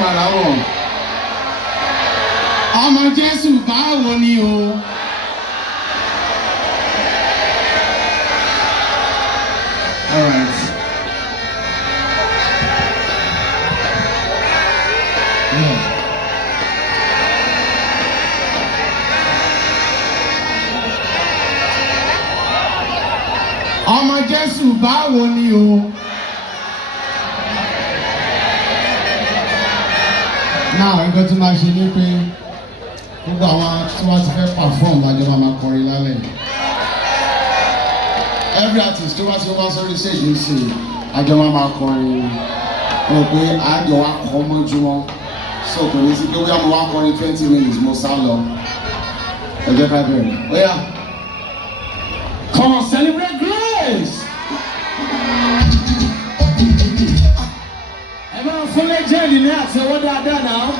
Malawo. Ọmọ Jésù báwo ni o? All right. Ọmọ Jésù báwo ni o? Now, nǹkan tí máa ṣe ní pé gbogbo àwọn tí wọ́n ti fẹ́ perform lájọba máa kọrin lálẹ́. Every artist tó bá ti wá sórí stage ń sìn àjọba máa kọrin. Wọ́n pé àjọ wa kọ́ mọ́júmọ́. So kò ní sí pé wíwá mo wá kọrin 20 minutes mo sá lọ. Ẹ jẹ́ ká bẹ̀rẹ̀. Oya. Come on, celebrate grace! Everyone, full legend in here, so what are done now?